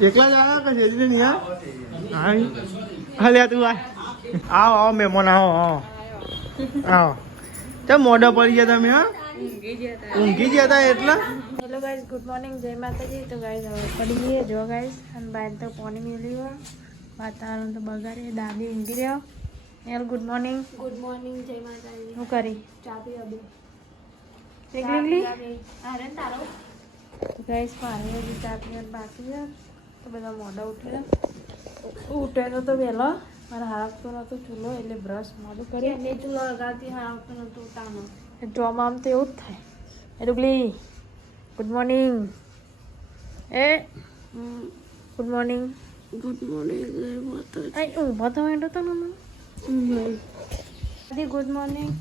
એકલા જ આવ્યા કે શેરી નહીં હા તું આવો મહેમાન આવો ચાલ મોઢા પડી ગયા તમે હા ઊંઘી ગયા હતા એટલે હેલો ગાઈસ ગુડ મોર્નિંગ જય માતાજી તો ગાઈસ હવે પડી ગઈ જો ગાઈસ અને બહાર તો પાણી મેળવ્યું વાતાવરણ તો બગાડે દાદી ઊંઘી રહ્યો હેલ ગુડ મોર્નિંગ જય માતાજી હું કરી ચા પી અબે એકલી અરે તારો ગાઈસ પાણી હજી ચા પીવાનું બાકી છે તો બધા મોઢા ઉઠ્યા તો વહેલો મારા હાથ તો નહોતો ચૂલો એટલે બ્રશ મોઢું કરી અને ચૂલો લગાવતી હાથ તો નહોતું તાનો ડ્રોમાં આમ તો એવું જ થાય ડુગલી ગુડ મોર્નિંગ ગુડ મોર્નિંગ ઊભો થવા માંડો તો ને ગુડ મોર્નિંગ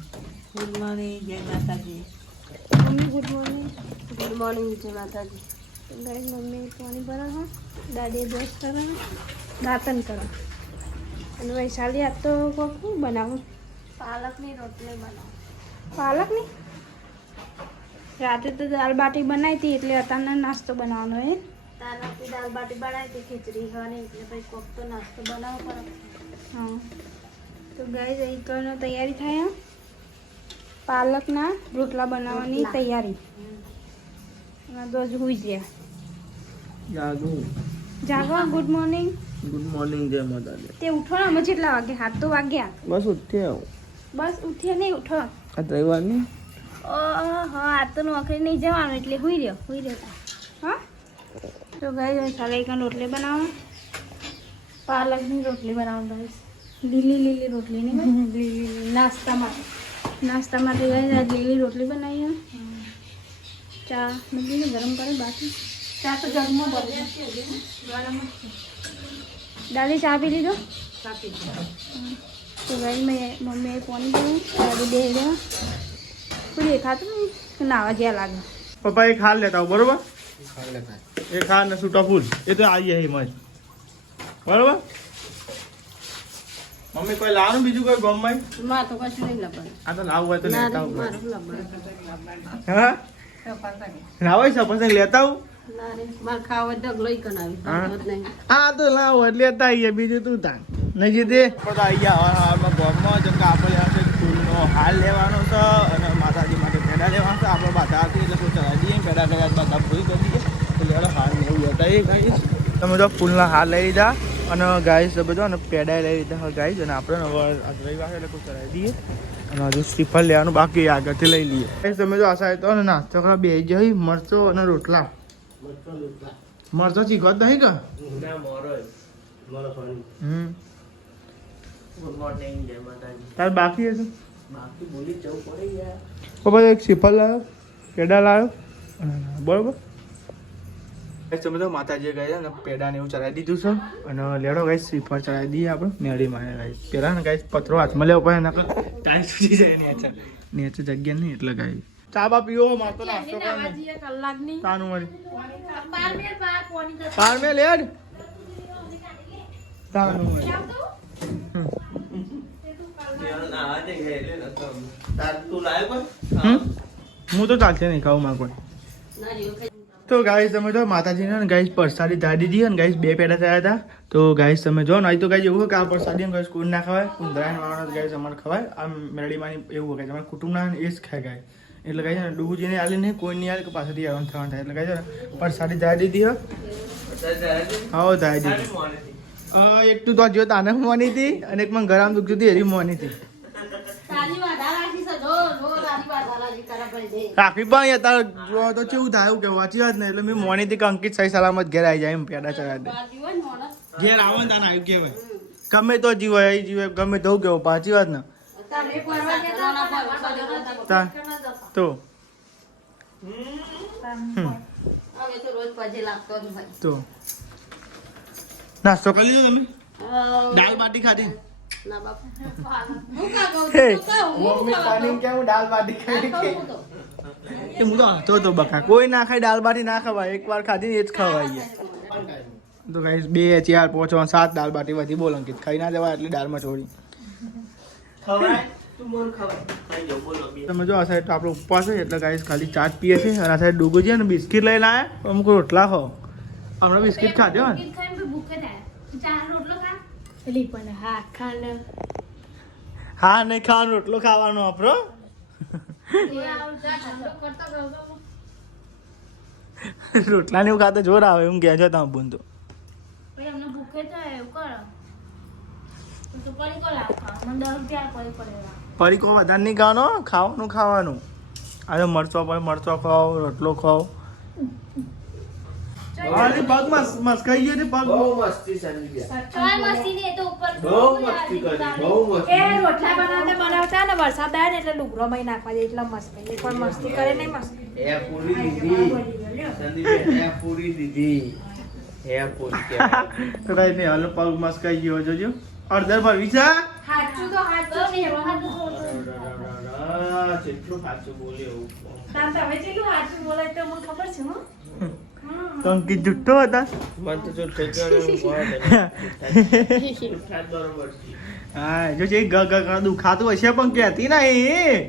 જય માતાજી મમ્મી ગુડ મોર્નિંગ જય માતાજી ગાઈસ મમ્મી પાણી ભરા દાદીએ બ્રશ કરે દાંતન કરો અને વૈશાલી આજ તો શું બનાવું પાલકની રોટલી બનાવું પાલકની રાતે તો દાળ બાટી બનાવી હતી એટલે અત્યારનો નાસ્તો બનાવવાનો હે તારાથી દાળ બાટી બનાવી હતી ખીચડી ખાવાની એટલે પછી કોક તો નાસ્તો બનાવવો પડે હા તો ગાઈસ અહીં તો તૈયારી થાય પાલકના રોટલા બનાવવાની તૈયારી અને તો હજુ હોઈ ગયા જાગો ગુડ મોર્નિંગ જય માતાજી તે ઉઠો ને અમે કેટલા વાગે 7 તો વાગ્યા બસ ઉઠ્યા ઉઠ્યા નહીં ઉઠો આ રવિવારની હા આ તો નોકરી નહીં જવાનું એટલે હુઈ રહ્યો હા તો ગાઈસ સાલે એક રોટલી બનાવો પાલકની રોટલી બનાવો ગાઈસ લીલી રોટલી નહીં લીલી નાસ્તા માટે ગાઈસ આ લીલી રોટલી બનાવી ચા મૂકીને ગરમ કરે બાકી ચા તો જગમાં બને દાદી ચા પી લીધો તો ગાઈસ મમ્મીએ પાણી પીવું દાદી બે રહ્યા કોઈ દેખાતું નહીં નાવા જ્યાં લાગે પપ્પા એક હાલ લેતા આવો બરોબર એક હાલ ને છૂટા ફૂલ એ તો આવી જાય મજ બરોબર મમ્મી કોઈ લાવવાનું બીજું કોઈ ગમમાં માં તો કશું નહીં લપડે આ તો લાવવું હોય તો લેતા આવું હા લાવાય છે પછી લેતા આવું હા તો લાવો એટલે લેતા આવીએ બીજું તું તાન નહીં દે આવી ગયા હાલમાં ગોમમાં જેમ કે આપણે ફૂલનો હાલ લેવાનો છે અને માતાજી માટે પેડા લેવાનો છે આપણે બધા હતી એટલે કોઈ ચલાવી દઈએ પેડા કર્યા બધા ફૂલ કરી દઈએ એટલે હાલ એવું લેતા એ ગાઈસ તમે તો ફૂલના હાલ લઈ લીધા અને ગાઈસ બધો અને પેડા લઈ લીધા ગાઈસ અને આપણે હવે રવિવાર એટલે કોઈ ચલાવી દઈએ અને હજુ શ્રીફળ લેવાનું બાકી આગળથી લઈ લઈએ ગાઈસ તમે જો આશા તો ને નાસ્તો કરવા બે જઈ મરચો અને રોટલા મરચો ચીખો જ નહીં કે તાર બાકી હશે પપ્પા એક શ્રીફળ લાવ્યો પેડા લાવ્યો બરોબર તમે તો માતાજી ગયા ને પેડા ને એવું ચડાવી દીધું છે અને લેડો ગાઈસ શ્રીફળ ચડાવી દઈએ આપણે મેળીમાં ગાઈસ પેલા ને ગાઈસ પથરો હાથમાં લેવો પડે નકર ટાઈમ સુધી જાય નેચે જગ્યા નહીં એટલે ગાઈસ ચા બા પીવો મારતો નાસ્તો કલાકની તાનું મળી પાર મે લેડ તાનું મળી હું તો ચાલશે નહીં ખાવું માં કોઈ તો ગાઈસ તમે જો માતાજીને ગાઈસ પ્રસાદી ધા દીધી અને ગાઈસ બે પેડા થયા હતા તો ગાઈસ તમે જો ને અહીં તો ગાઈસ એવું કે આ પ્રસાદી ગાઈસ કોઈ ના ખવાય ઉંદરાયણ વાળા ગાઈસ અમારે ખવાય આ મેરડીમાં એવું ગાઈસ અમારા કુટુંબના એ જ ખાય ગાય એટલે ગાઈસ ને ડૂબુજીને આલી નહીં કોઈ નહીં આલે કે પાછળથી આવવાનું થવાનું થાય એટલે ગાઈસ પ્રસાદી ધા દીધી હા ધા દીધી એક તું તો જો તાને મોની હતી અને એક મને ગરમ દુખ હતી એરી મોની હતી રાખી પણ તાર તો કેવું થાય એવું કે વાંચી વાત ને એટલે મેં મોની થી અંકિત સહી સલામત ઘેર આવી જાય એમ પેડા ચડાવી ઘેર આવો ને તાને આવ્યું કેવાય ગમે તો જીવાય અહીં જીવાય ગમે તો કેવું પાછી વાત ને તો નાસ્તો કરી લીધો તમે દાલ બાટી ખાધી બકા કોઈ ના ખાય દાલ બાટી ના ખવાય એક વાર ખાધી ને એ જ ખવાય તો ગાઈસ 2 4 5 7 દાલ બાટી વધી બોલ અંકિત ખાઈ ના જવાય એટલે દાળમાં છોડી ખવાય તમે જો આ સાઈડ આપણો ઉપવાસ છે એટલે ગાઈસ ખાલી ચા જ પીએ છે અને આ સાઈડ ડૂગો છે ને બિસ્કિટ લઈને આવ્યા અમુક રોટલા ખો હમણાં બિસ્કિટ ખાધો ને હા નહીં ખાવાનો રોટલો ખાવાનો આપણો રોટલા ને એવું ખાતો જોર આવે એમ કહે છો તમે બોલ તો પડીકો વધારે નહીં ખાવાનું ખાવાનું આજે મરચો પડે મરચો ખાઓ રોટલો ખાઓ અરે પગ મસ્કાઈ ગયો ને પગ બહુ મસ્તી ચાલી બનાવતા ને વરસાદ આવે ને એટલે લુગરો મય નાખવા જાય એટલે મસ્તી પણ મસ્તી કરે નહીં મસ્તી એ પૂરી દીધી સંદીપ એ પૂરી દીધી એ પૂરી કે તો કઈ નહીં હાલો પગ મસ્કાઈ ગયો જોજો અડધર ભરવી છે હાચું તો હાચું કેટલું સાચું બોલ્યો તમે જેટલું હાચું બોલાય તો મને ખબર છે હો તો અંકિત જુઠ્ઠો હતા મન તો જો ઠેકાણું બરોબર છે હા જો છે ગ ગ ગ દુખાતું હશે પણ કહેતી નહીં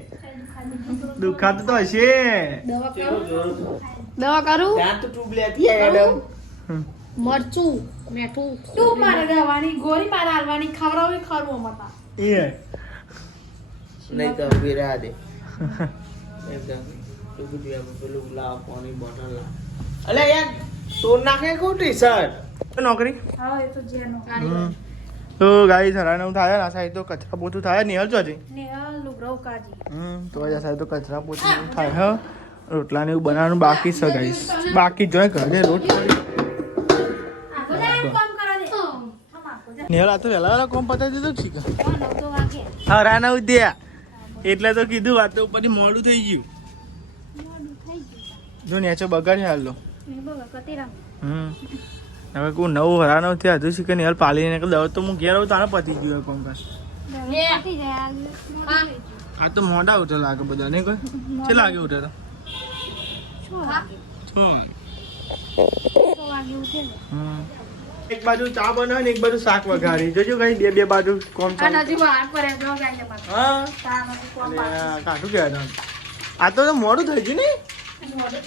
દુખાતું તો હશે દવા કેવું જોર દવા કરું ત્યાં તો ટ્યુબ લેતી આ મેડમ મરચું મેઠું તું મારે દવાની ગોળી મારે હાલવાની ખવડાવી ખરું અમારા એ નહીં તો વિરા દે એકદમ તું કીધું પેલું લાવ પાણી બોટલ લાવ અલે યાર તોડ નાખે કો ટી-શર્ટ નોકરી હા એ તો જેનો તો ગાઈ સરાનું થાય ને આ સાઈડ તો કચરા પોતું થાય નિહલ જો છે નેહા લુગરો કાજી તો આ સાઈડ તો કચરા પોતું એવું થાય હ રોટલા ને એવું બનાવવાનું બાકી છે ગાઈસ બાકી જોઈ ઘરે રોટ નિહલ આ તો વહેલા કોમ પતાવી દીધું છે કે હા રાના ઉદ્યા એટલે તો કીધું વાત તો ઉપરથી મોડું થઈ ગયું જો નેચો બગાડી હાલો હવે કોઈ નવું હરાનો થયા હજુ શીખે નિહાલ પાલીને દવા તો હું ઘેર આવું તારે પતી ગયું કોમ કાજ આ તો મોડા ઉઠે લાગે બધા નહીં કોઈ છે લાગે ઉઠે તો એક બાજુ ચા બનાવે ને એક બાજુ શાક વઘારી જોજો કઈ બે બાજુ કોમ ચાલે હા કાઢું કે આ તો મોડું થઈ ગયું ને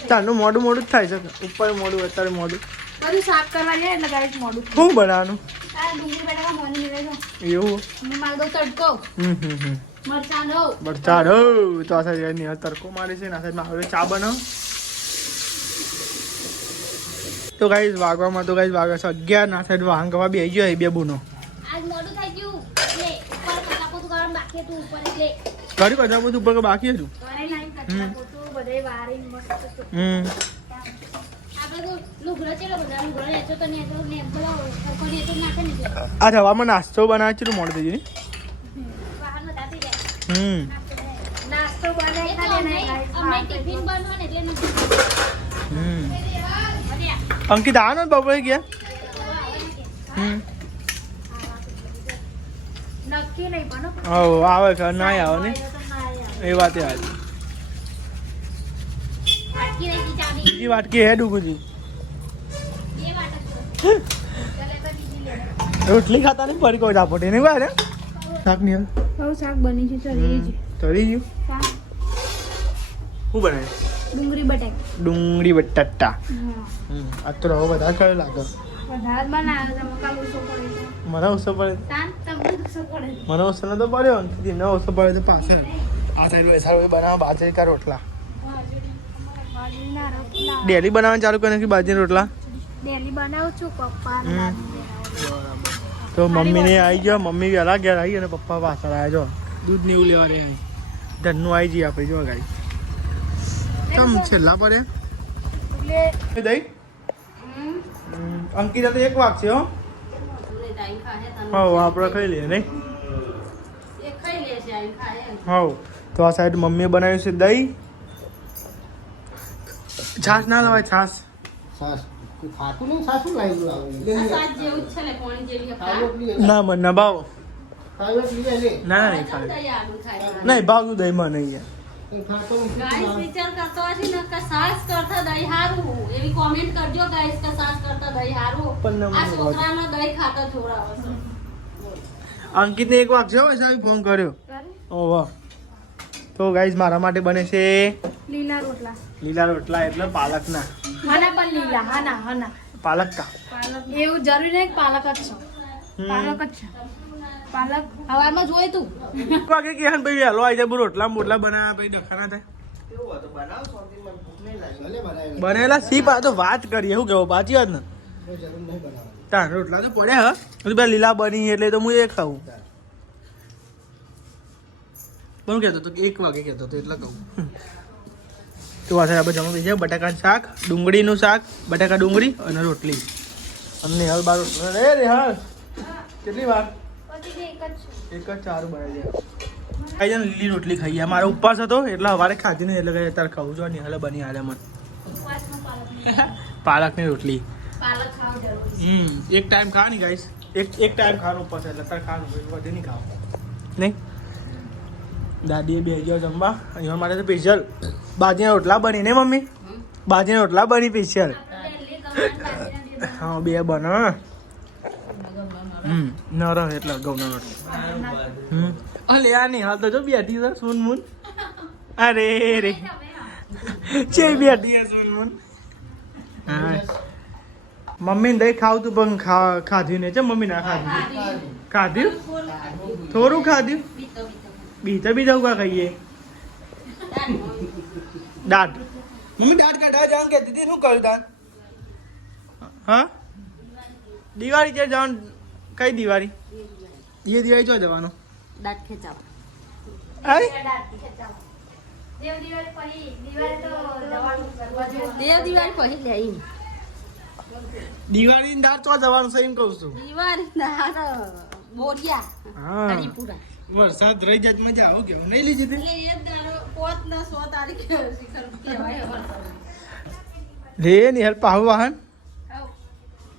ચાલનું મોડું જ થાય છે ઉપર મોડું અત્યારે મોડું બધું સાફ કરવા જાય એટલે ગાઈસ મોડું શું બનાવવાનું આ ડુંગળી બટાકા મોની લેજો એવું માર દો તડકો મરચાં દો બરચાડ હો તો આ સાઈડ ની તડકો મારે છે ને આ સાઈડ હવે ચા બનાવ તો ગાઈસ વાગવામાં તો ગાઈસ વાગે છે 11 ના સાઈડ વાહન ગવા બે ગયો એ બે બુનો આજ મોડું થઈ ગયું એટલે ઉપર કટાપો તો ગરમ બાકી હતું ઉપર એટલે ઘડી કચરા બધું ઉપર કે બાકી હતું ઘરે નહીં કટાપો તો બધે વારી મસ્ત આપણે તો લુગડા ચેલો બધા લુગડા લેચો તો ને બોલાવો કોઈ તો નાખે ને આ રવામાં નાસ્તો બનાવે છે મોડું થઈ ગયું બહાર માં દાતી જાય નાસ્તો બનાવી ખાલે નહીં અમને ટિફિન બનવા ને એટલે નથી અંકિત આ ને બપોરે ગયા નક્કી નહીં પણ ઓ આવે કે ના આવે ને એ વાત યાદ આટકી રહી ચાલી બીજી વાટકી હે ડુગુજી એ વાટ રોટલી ખાતા નહીં પડી કોઈ ઝાપોટી નહીં ભાઈ શાક નહીં હવે શાક બની છે ચડી જ તળી ગયું શાક શું બનાવે ડુંગળી બટાકા ડુંગળી બટાટા આ તો રવો બધા કયો લાગે વધારે બનાવ્યો છે મકા ઓછો પડે છે મને ઓછો પડે તાન તમને ઓછો પડે મને ઓછો નતો પડ્યો ને ઓછો પડે તો પાછળ આ સાઈડ બેસાડો બનાવો બાજરી કા રોટલા બાજરીના રોટલા ડેલી બનાવવાનું ચાલુ કરે કે બાજરી રોટલા ડેલી બનાવું છું પપ્પા તો મમ્મી ને આવી ગયો મમ્મી વહેલા ઘેર આવી અને પપ્પા પાછળ આવ્યા જો દૂધ ને એવું લેવા રે ધનનું આવી જઈએ આપણે જો ગાઈ કેમ છેલ્લા પડે દહીં અંકિતા તો એક વાગ છે હો હા આપણે ખાઈ લઈએ નહીં હા તો આ સાઈડ મમ્મીએ બનાવ્યું છે દહીં છાશ ના લવાય છાશ સાસ ખાતું નહીં સાસું લાવી ના મને ના ભાવ ખાવું લઈ લે ના નહીં ખાય નહીં ભાવતું દહીં માં નહીં યાર ગાઈસ વિચાર કરતો હશે ને કે સાસ કરતા દહીં હારું એવી કોમેન્ટ કરજો ગાઈસ કે સાસ કરતા દહીં હારું પણ આ છોકરાને દહીં ખાતા જોડાવો છે અંકિત ને એક વાગ છે ફોન કર્યો ઓહો તો ગાઈઝ મારા માટે બને છે લીલા રોટલા લીલા રોટલા એટલે પાલકના હાના પણ લીલા હાના પાલક કા એવું જરૂરી નહીં કે પાલક જ છે પાલક જ છે પાલક હવારમાં જોઈ તું વાગે કે હન ભાઈ હેલો આઈ જાય રોટલા મોટલા બનાવ્યા ભાઈ ડખા ના થાય કેવું હતું બનાવ શાંતિ મને ભૂખ નહીં લાગી બનેલા સીપ આ તો વાત કરીએ શું કેવું પાછી વાત ને તાર રોટલા તો પડ્યા હા હજુ પેલા લીલા બની એટલે તો હું એ ખાવું પણ કહેતો તો 1 વાગે કહેતો તો એટલે કહું તો આ આપણે જમવા બેસીએ બટાકાનું શાક ડુંગળીનું શાક બટાકા ડુંગળી અને રોટલી અને હાલ બાર રે હાલ કેટલી વાર એક જ ચારું બનાવી દે ખાઈ જાય લીલી રોટલી ખાઈએ મારો ઉપવાસ હતો એટલે સવારે ખાધી નહીં એટલે અત્યારે ખાવું છું નિહાલે બની હાલે મને પાલકની રોટલી એક ટાઈમ ખાવાની ગાઈસ એક ટાઈમ ખાવાનું ઉપવાસ એટલે અત્યારે ખાવાનું વધે નહીં ખાવાનું નહીં દાદીએ બે ગયો જમવા અહીંયા માટે તો સ્પેશિયલ બાજીના રોટલા બની ને મમ્મી બાજીના રોટલા બની સ્પેશિયલ હા બે બનો ન રહે એટલે ઘઉંના રોટલા અલે આ નહીં હાલ તો જો બેઠી છે સુન મુન અરે રે છે બેઠી છે સુન મુન હા મમ્મી દહીં ખાવું તું પણ ખાધ્યું ને છે મમ્મી ના ખાધ્યું થોડું ખાધ્યું બીજા ઉભા ખાઈએ દાંત હું દાંત કાઢવા જવાનું કહેતી હતી શું કર્યું દાંત હા દિવાળી છે જવાનું કઈ દિવાળી એ દિવાળી ચો જવાનું દાંત ખેંચાવ અરે દેવ દિવાળી પહેલી લે ઈ દિવાળી ની દાંત ચો જવાનું છે એમ કહું છું દિવાળી ના બોરિયા હા હરીપુરા વરસાદ રહી જાય તો મજા આવું કેવું નહીં લીધી એટલે એ દારો 5 ના 100 તારીખે શિખર કહેવાય વરસાદ રે ની હેલ્પ આવું વાહન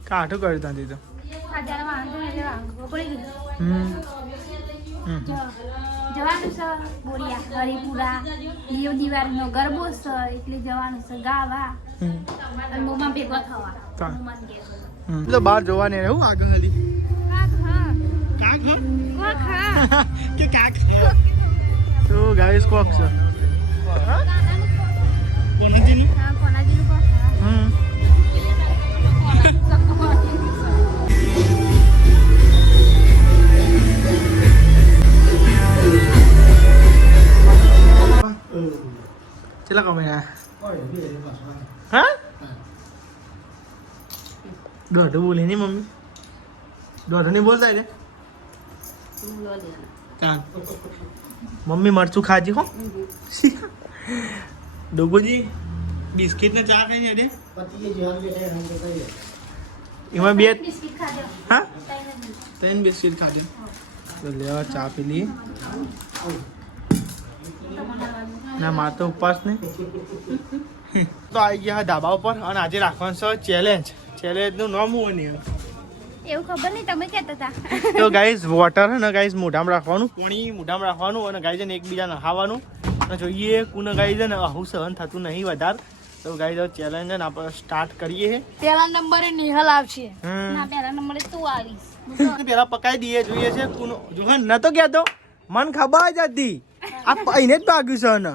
કાઠું કર્યું ત્યાંથી તો જવાનું છે બોરિયા હરિપુરા દેવ દિવાળીનો ગરબો છે એટલે જવાનું છે ગાવા અને મોમાં ભેગો થવા તો બહાર જોવાની એવું આગળ હલી કાક કે કાક તો ગાઈસ કોક છે કોનાજીનું ચલા કમે હા દોઢ બોલી નહીં મમ્મી દોઢ નહીં બોલતા રે મમ્મી મરચું ખાજી હો ડોગોજી બિસ્કિટ ને ચા ખાઈ ને એમાં બે હા 3 બિસ્કિટ ખાજો તો લેવા ચા પી લઈએ ના માર તો ઉપવાસ નહીં તો આવી ગયા ધાબા ઉપર અને આજે રાખવાનું છે ચેલેન્જનું નામ હું નહીં એવું ખબર નહીં તમે કહેતા હતા તો ગાઈઝ વોટર ને ગાઈઝ મોઢામાં રાખવાનું પાણી મોઢામાં રાખવાનું અને ગાઈઝ ને એકબીજા નહાવાનું અને જોઈએ કોને ગાઈઝ ને આવું સહન થતું નહીં વધારે તો ગાઈઝ ચેલેન્જ ને આપણે સ્ટાર્ટ કરીએ પહેલા નંબરે નિહલ આવશે ના પહેલા નંબરે તું આવીશ પેલા પકાઈ દઈએ જોઈએ છે કોનો જોહન ન તો કહેતો મન ખબર જ હતી આ એને જ ભાગ્યું છે ને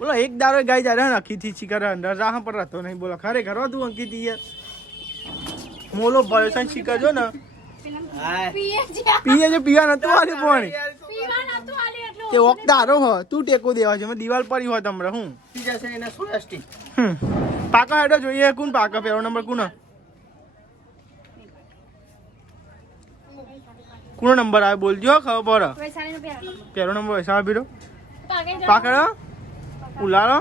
બોલો એક દારો ગાઈ જાય ને અખીથી શિખર અંદર રાહ પર રહેતો નહીં બોલો ખરેખર તું અંકિત યાર મોલો ભરોસા શિખર જો ને પીએ છે પીવા નતું આલ્યું પાણી તે ઓકદારો હ તું ટેકો દેવા છે મેં દિવાલ પડી હોય તમને હું જશે એને 16 સ્ટીક પાકા હેડો જોઈએ કોણ પાકા પહેલો નંબર કોનો કોનો નંબર આવે બોલજો ખબર પહેલો નંબર વૈસા આપી પાકડો ઉલાડો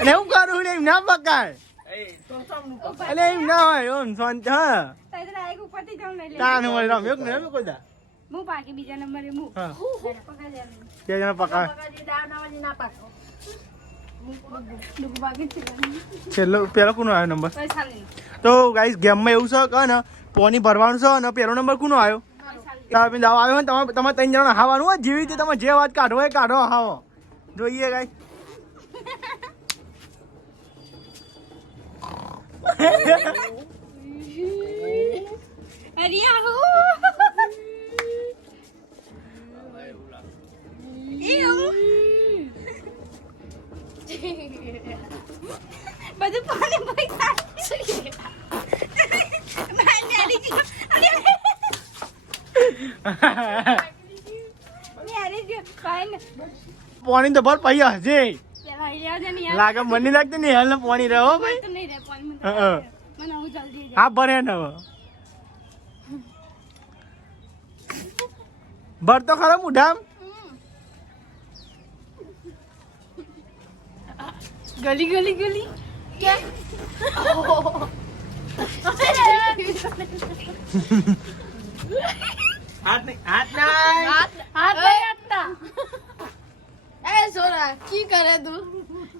અને એવું કરું ને એમ ના પકાય એટલે એમ ના હોય ઓમ શાંત હા તાનું મળી રમ્યો ને રમ્યો કોઈ દા હું પાકી બીજા નંબરે હું હા બે જણા પકાય છેલ્લો પેલો કોનો આવ્યો નંબર તો ગાઈસ ગેમમાં એવું છે કે ને પોની ભરવાનું છે અને પેલો નંબર કોનો આવ્યો તમે દાવા આવ્યો ને તમે 3 જણા હાવાનું હોય જેવી રીતે તમે જે વાત કાઢો એ કાઢો હાવો જોઈએ ગાઈસ બધું પાણી પૈસા પાણી તો ભર પૈયા હશે લાગે મને નહીં લાગતું ને હાલ પાણી રહો ભાઈ હા ભરે ને હવે ભર તો ખરો મુઢામ ગલી ગલી ગલી હાથ નહીં હાથ નહીં એ સોરા કી કરે તું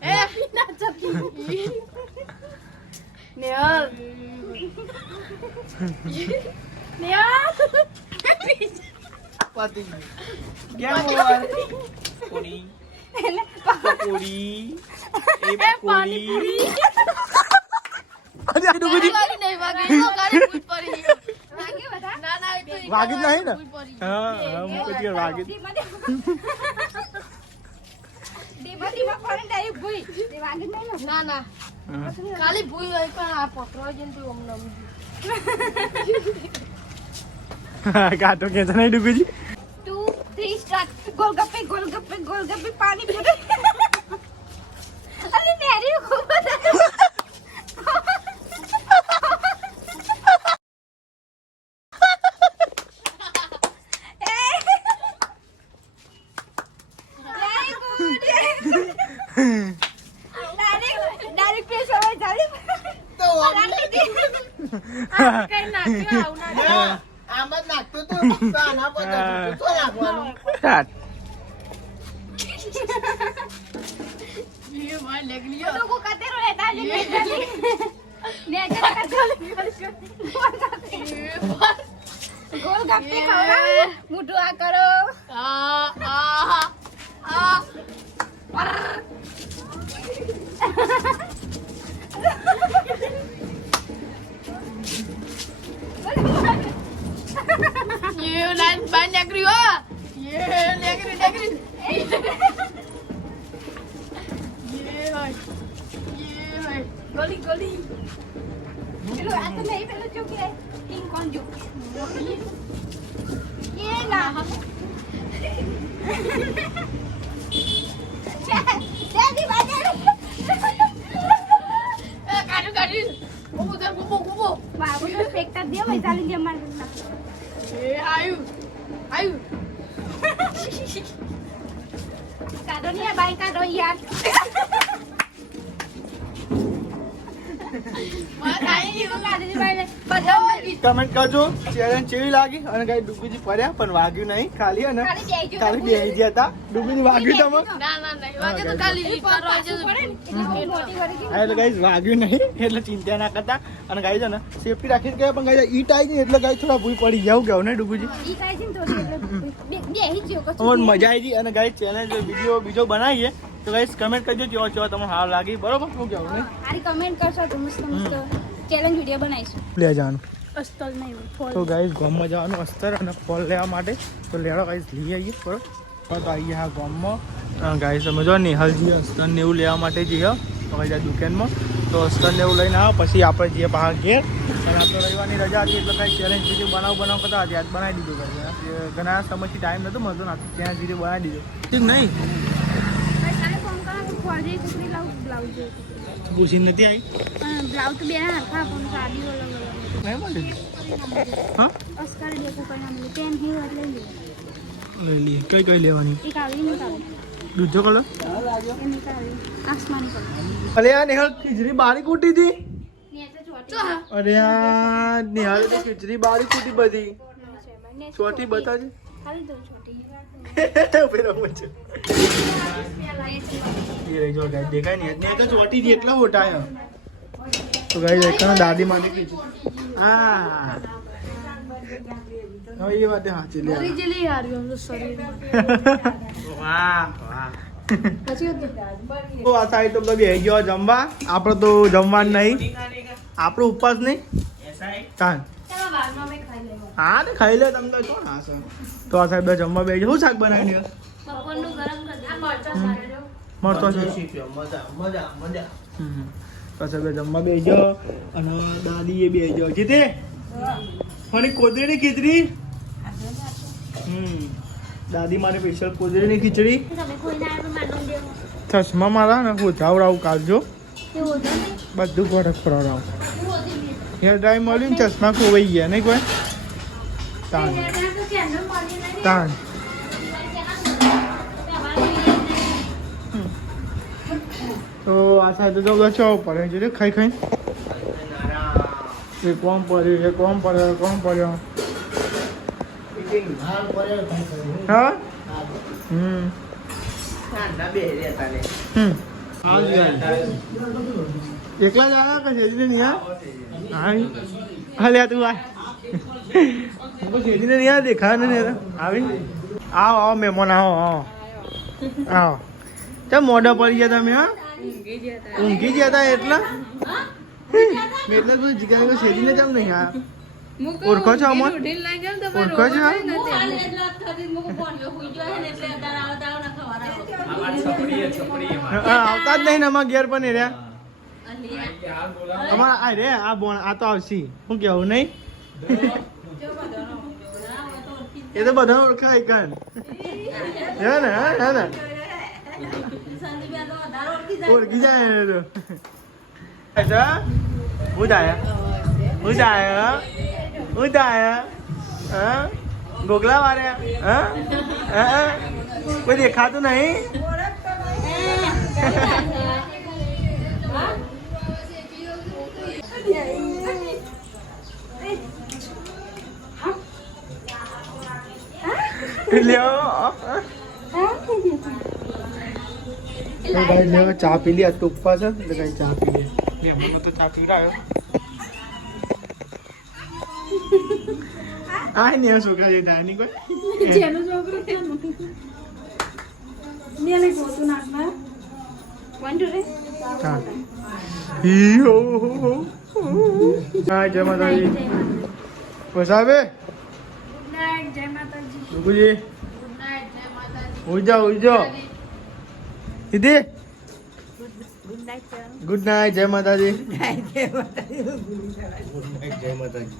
એ પીના ચકી નેહલ પતિ કેમ હોય પૂરી પૂરી એ પૂરી અરે ડુગુજી વાગી નહીં ને હા મુકતી વાગી ના ના ખાલી ભૂઈ હોય પણ આ પકડવા જઈને તું અમને કાતો કે નહીં ડુગુજી 2 3 સ્ટાર્ટ ગોલગપ્પે ગોલગપ્પે ગોલગપ્પે પાણી પૂરે અરે નેરી ખૂબ ડાયરેક્ટ પ્રેસ હવે ચાલી તો કઈ નાખ્યું આમ જ નાખતો તો આના પર તો નાખવાનું तो को कहते रहो रहता है ने जरा कर गोल गप्पे खाओ मुठो आ करो ये लाइन banyak rio ये negeri Goli goli. Pero ato na ipelo choke hai. King Kong jo. Ye na. Daddy bajar. Kadu kadu. Kubu. Babu to pekta dia mai salin dia mar na. Ayu. Kado ni baik kado yaar. Comment કરજો challenge કેવી લાગી અને કઈ ડુબીજી પડ્યા પણ વાગ્યું નહીં ખાલી અને ખાલી બેહી ગયા હતા ડુબીજી વાગ્યું તમે એટલે ગાઈસ વાગ્યું નહીં એટલે ચિંતા ના કરતા અને ગાઈસ ને સેફટી રાખીને ગયા પણ ગાઈસ ઈટ આવી ગઈ એટલે ગાઈસ થોડા ભૂઈ પડી ગયા કેવું ને ડુબીજી મજા આવી ગઈ અને ગાઈસ ચેલેન્જ વિડીયો બીજો બનાવીએ તો ગાઈસ કમેન્ટ કરજો કેવો કેવો તમને સારું લાગી બરોબર શું કહેવું નહીં આરી કમેન્ટ કરશો તો મસ્ત ચેલેન્જ વિડિયો બનાવીશું લે જવાનું અસ્તલ નહીં તો ગાઈસ ગામમાં જવાનું અસ્તર અને ફોલ લેવા માટે તો લેવા ગાઈસ લઈ આવીએ બરોબર તો આવીએ હા ગામમાં ગાઈસ અમે જો નિહાલજી અસ્તર ને એવું લેવા માટે જઈએ હવે દુકાનમાં તો અસ્તર ને એવું લઈને આવો પછી આપણે જઈએ બહાર ઘેર અને આપણે રવિવારની રજા હતી એટલે કાંઈ ચેલેન્જ વિડીયો બનાવ કરતા હતી આજ બનાવી દીધું ગાઈસ ઘણા સમયથી ટાઈમ નહોતો મળતો ને ત્યાં વિડીયો બનાવી દીધો ઠીક નહીં પૂછી નથી આવી બ્લાઉઝ તો બે હરખા પણ સાડી અલગ નહીં મળે હા અસ્કાર દેખો પણ પેન હી લઈ લઈ લઈએ કઈ લેવાની એક આવી નહીં આવે દૂધો કલર એની કાવી આસમાની કલર અરે આ નિહાલ ખીચડી બારી કૂટી હતી નીચે ચોટી અરે આ નિહાલ તો ખીચડી બારી કૂટી બધી ચોટી બતાજી ખાલી દો ચોટી પેલો મુંચે ये रे जो गाइस देखा नहीं इतने तो छोटी थी इतना मोटा है तो गाइस देखा ना दादी माँ की हाँ हाँ ये बात है हाँ चलिए ઓરિજિનલી યાર હું તો સોરી વાહ વાહ પછી હતું તો આ સાઈડ તો બધા બેહી ગયો જમવા આપણે તો જમવાનું નહીં આપણો ઉપવાસ નહીં કાન ચાલો બાદમાં મેં ખાઈ લેવા હા તો ખાઈ લે તમે તો છો ને હા સર તો આ સાહેબ જમવા બેસી શું શાક બનાવી દે બપોરનું ગરમ કરી આ મરચા સારા મળતો છે મજા મજા મજા તો સાહેબ જમવા બેસજો અને દાદી એ બેસજો જીતે ફરી કોદરીની ખીચડી દાદી માટે સ્પેશિયલ કોદરીની ખીચડી તમે કોઈને આવ્યું માનવ દેવો ચશ્મા મારા ને હું જાવડાવું કાઢજો તે હોતો નહીં બધું ગોઠક પડાવડાવું હું હોતી નહીં હેર ડ્રાય મળ્યું ને ચશ્મા ખોવાઈ ગયા નહીં કોઈ તાન તાન તો આ સાથે તો બધા ચો પડે છે ખાઈ ખાઈ એ કોમ પડ્યું એ કોમ પડ્યો હા ઠંડા બે રહેતા ને એકલા જ આવ્યા કે શેરીને નહીં હા તું આ શેરીને નહીં આ દેખા ને આવી આવો આવો મહેમાન આવો આવો ચમ મોઢા પડી ગયા તમે હા ઊંઘી ગયા હતા એટલા એટલે કોઈ જગ્યાએ શેરીને ચમ નહીં હા ઓળખો છો અમર ઓળખો છો હું હાલ જ રાત થતી મુક બોલ્યો હોઈ ગયો હે ને એટલે અતાર આવતા આવ ન ખવારા આવતા જ નહીં ને અમારા ઘેર પણ રહ્યા અલી અમારા આ રે આ બોન આ તો આવશી શું કેવું નહીં એ તો બધા ઓળખાય કાન હે ને સંદીપ તો વધારે ઓળખી ઓળખી જાય જાય ને તો અચ્છા હું જાય હા ગોગલા વારે હા કોઈ દેખાતું નહીં લ્યો ચા પી લી આ તો ઉપવાસ છે એટલે કઈ ચા પી લે મને તો ચા પી રહ્યો આ ને છોકરા જે થાય નહીં કોઈ જેનો છોકરો તેનું બે લઈ પોતું નાખના વન ટુ રે હા હીઓ હા જય માતાજી પસાબે ગુડ નાઇટ જય માતાજી ગુરુજી ગુડ નાઇટ જય માતાજી ઉજો દીદી ગુડ નાઇટ ગુડ નાઇટ જય માતાજી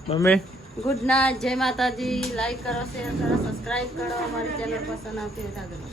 મમ્મી ગુડ નાઇટ જય માતાજી લાઈક કરો શેર કરો સબસ્ક્રાઇબ કરો અમારી ચેનલ પસંદ આવતી હોય તો આગળ